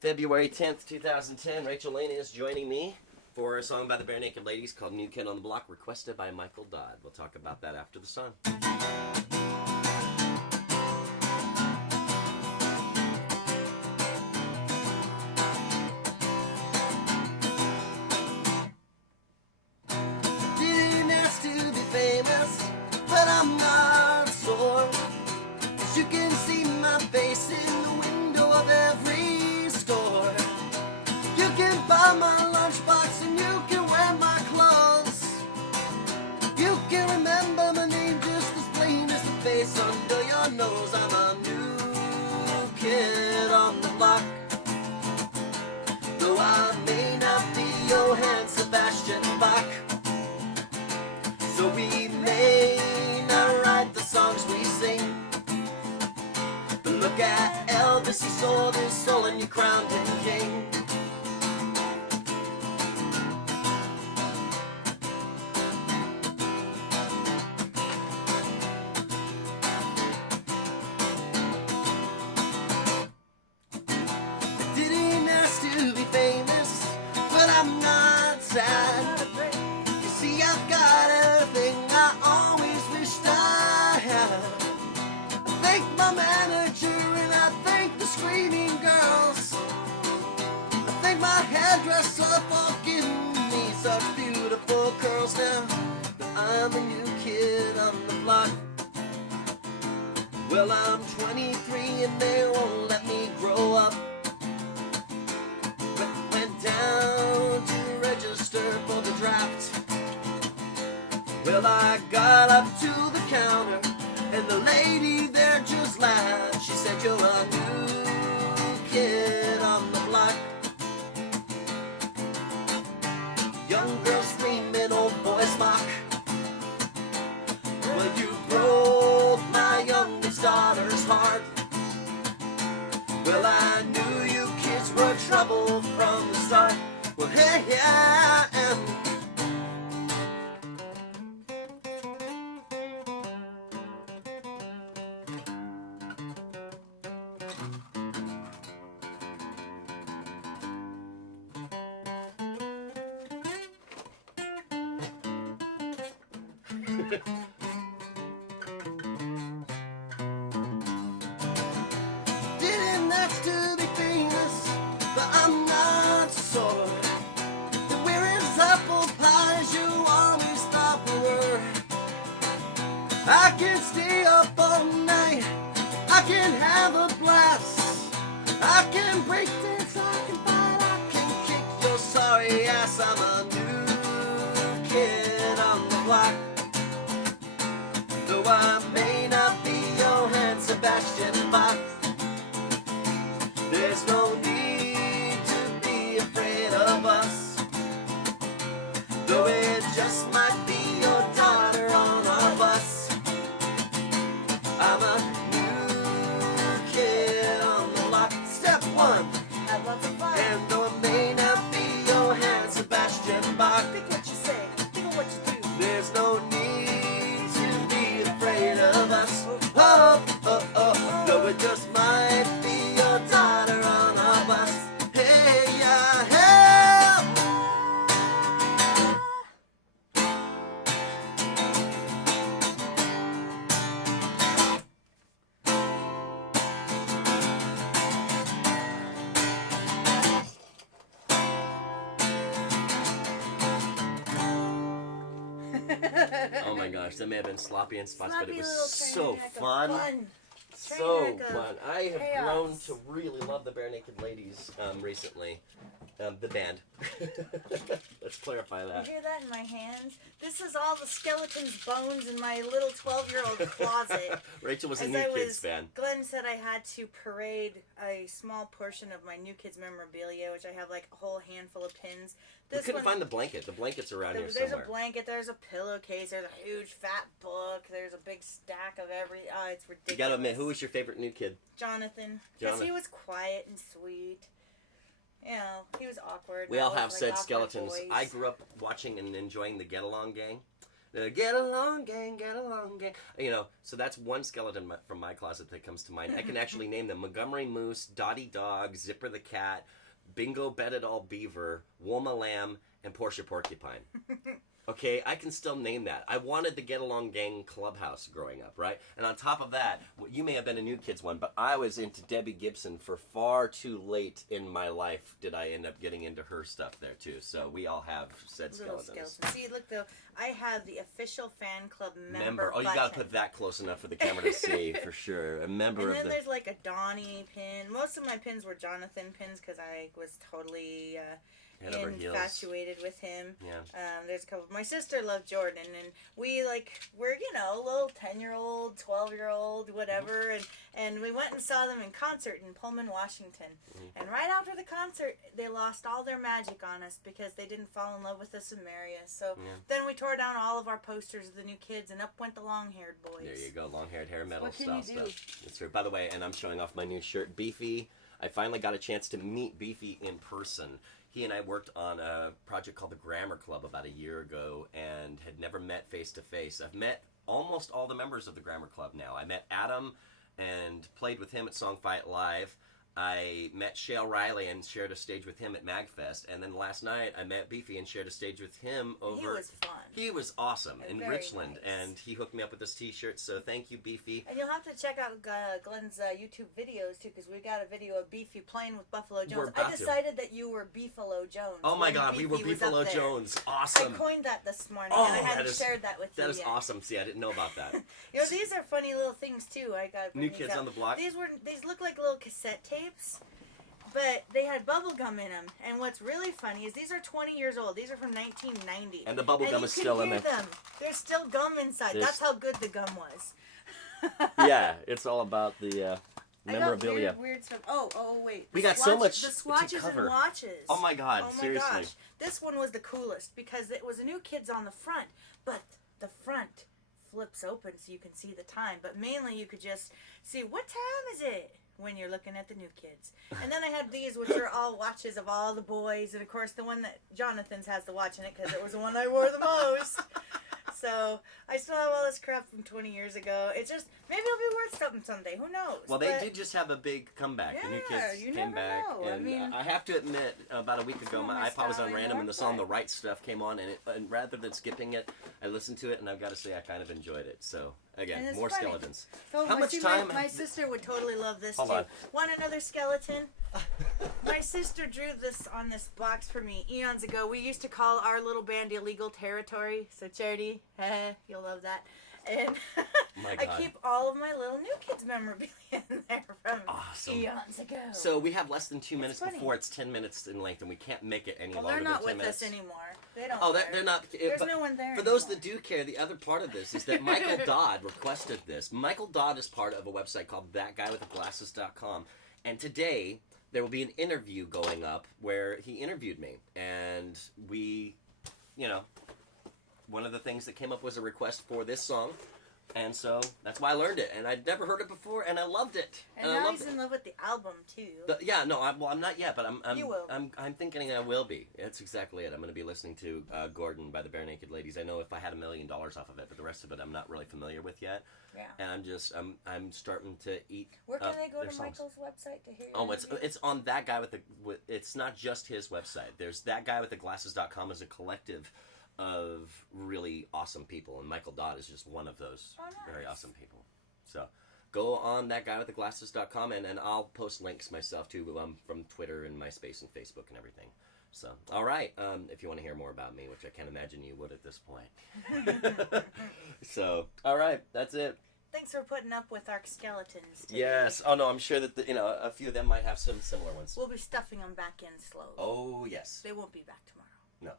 February 10th, 2010. Rachael Layne is joining me for a song by the Barenaked Ladies called New Kid on the Block, requested by Michael Dodd. We'll talk about that after the song. Didn't ask to be famous, but I'm not sore. As you can see my face in the window of every store. You can buy my lunchbox and you can wear my clothes. You can remember my name just as plain as the face under your nose. I'm a new kid on the block. Though I may not be Johann Sebastian Bach, so we may not write the songs we sing, but look at Elvis, he sold his soul and you crowned him king. I didn't ask to be famous, but I'm not sad. You see, I've got everything I always wished I had. I thank my manager and I thank the screaming girls. I thank my hairdresser for giving me such beautiful curls. Now that I'm a new kid on the block, well, I'm 23 and they won't let me grow up. Went down to register for the draft. Well, I got up to the counter and the lady there just laughed. She said, "You're a new kid on the block." Young girls screaming, old boys mock. Well, you broke my youngest daughter's heart. Well, I knew you kids were trouble from the start. Well, hey, yeah, I am. Didn't ask to be famous, but I'm not sore. That we're as apple pie as you always thought we were. I can stay up all night, I can have a blast. I can break dance, I can fight, I can kick your sorry ass. I'm a new kid on the block. Though I may not be Johann Sebastian Bach, there's no need to be afraid of us. Though it just might be your daughter on our bus. I'm a new kid on the block. Step one, Have lots of fun. and though it may not be Johann Sebastian Bach, Think what you say. Think of what you do. there's no need to be afraid of us. Oh, oh, oh, though it just might be your daughter on our bus. Hey, yeah, help! Oh my gosh, that may have been sloppy in spots, but it Sloppy was little so train wreck of fun. So Train wreck of fun. I have chaos. grown to really love the Barenaked Ladies recently. The band. Let's clarify You that. hear that in my hands? This is all the skeleton's bones in my little 12-year-old closet. Rachel was a As New I Kids was, fan. Glenn said I had to parade a small portion of my New Kids memorabilia, which I have like a whole handful of pins. We couldn't find the blanket. The blanket's around here There's somewhere. a blanket, there's a pillowcase, there's a huge fat book, there's a big stack of every. Oh, it's ridiculous. You gotta admit, who was your favorite New Kid? Jonathan. Because Jonathan. he was quiet and sweet. You know, he was awkward. We I all was, have like, said awkward skeletons. boys. I grew up watching and enjoying the Get Along Gang. Get along, gang, get along, gang. You know, so that's one skeleton from my closet that comes to mind. I can actually name them: Montgomery Moose, Dottie Dog, Zipper the Cat, Bingo Bedded All Beaver, Wilma Lamb, and Portia Porcupine. Okay, I can still name that. I wanted the Get Along Gang Clubhouse growing up, right? And on top of that, you may have been a New Kids one, but I was into Debbie Gibson for far too late in my life. Did I end up getting into her stuff there too? So we all have said skeletons. See, look though, I have the official fan club member. Oh, you gotta put that close enough for the camera to see for sure. A member and of then the. there's like a Donnie pin. Most of my pins were Jonathan pins because I was totally. Head over heels. Infatuated with him. Yeah. There's a couple. My sister loved Jordan, and we we're little 10-year-old, 12-year-old, whatever, and we went and saw them in concert in Pullman, Washington. Mm-hmm. And right after the concert, they lost all their magic on us because they didn't fall in love with us and marry us. So then we tore down all of our posters of the New Kids, and up went the long-haired boys. There you go, long-haired hair metal what can style you do? stuff. That's true. By the way, and I'm showing off my new shirt, Beefy. I finally got a chance to meet Beefy in person. He and I worked on a project called the Grammar Club about a year ago and had never met face to face. I've met almost all the members of the Grammar Club now. I met Adam and played with him at Song Fight Live. I met Shale Riley and shared a stage with him at MagFest. And then last night I met Beefy and shared a stage with him over... He was fun. He was awesome in Richland. Nice. And he hooked me up with this t-shirt, so thank you, Beefy. And you'll have to check out Glenn's YouTube videos, too, because we got a video of Beefy playing with Buffalo Jones. I decided that you were Beefalo Jones. Oh my God, we were Beefalo Jones. Awesome. I coined that this morning, and I hadn't shared that with you That is yet. awesome. See, I didn't know about that. These are funny little things, too. I got New Kids on the Block. These look like little cassette tapes. But they had bubble gum in them, and what's really funny is these are 20 years old. These are from 1990. And the bubble gum is still in there. There's still gum inside. That's how good the gum was. Yeah, it's all about the memorabilia. I got weird stuff. Oh, wait. We got so much the swatches to cover. And watches. Oh my God, seriously. Oh my gosh. This one was the coolest because it was a New Kids on the front, but the front flips open so you can see the time. But mainly you could just see what time is it when you're looking at the New Kids. And then I had these, which are all watches of all the boys. And, of course, the one that Jonathan's has the watch in it because it was the one I wore the most. So I still have all this crap from 20 years ago. It's just, maybe it'll be worth something someday. Who knows? Well, they did just have a big comeback. Yeah, the New Kids you came never back. know. And I have to admit, about a week ago, my iPod was on random and the song The Right Stuff came on. And rather than skipping it, I listened to it and I've got to say I kind of enjoyed it. So, again, more funny. Skeletons. So How much time? My sister would totally love this, Hold too. on. Want another skeleton? My sister drew this on this box for me eons ago. We used to call our little band Illegal Territory. So, Charity, you'll love that. And I keep all of my little New Kids memorabilia in there from eons ago. So we have less than 2 minutes before it's 10 minutes in length, and we can't make it any longer than 10 minutes. They're not with us anymore. They don't they're not. There's no one there For those that do care, the other part of this is that Michael Dodd requested this. Michael Dodd is part of a website called thatguywiththeglasses.com, and today there will be an interview going up where he interviewed me, and we, one of the things that came up was a request for this song, and so that's why I learned it, and I'd never heard it before, and I loved it. And now he's in love with the album too. I'm not yet, but You will. I'm thinking I will be. That's exactly it. I'm going to be listening to Gordon by the Barenaked Ladies. I know if I had $1 million off of it, but the rest of it I'm not really familiar with yet. Yeah. And I'm starting to eat. Where can they go to songs. Michael's website to hear? It's on that guy with it's not just his website. There's thatguywiththeglasses.com as a collective of really awesome people, and Michael Dodd is just one of those very awesome people. So go on thatguywiththeglasses.com, and I'll post links myself too from Twitter and MySpace and Facebook and everything. So, all right, if you want to hear more about me, which I can't imagine you would at this point. So, all right, that's it. Thanks for putting up with our skeletons today. Yes. Oh no, I'm sure that a few of them might have some similar ones. We'll be stuffing them back in slowly. Oh yes. They won't be back tomorrow. No.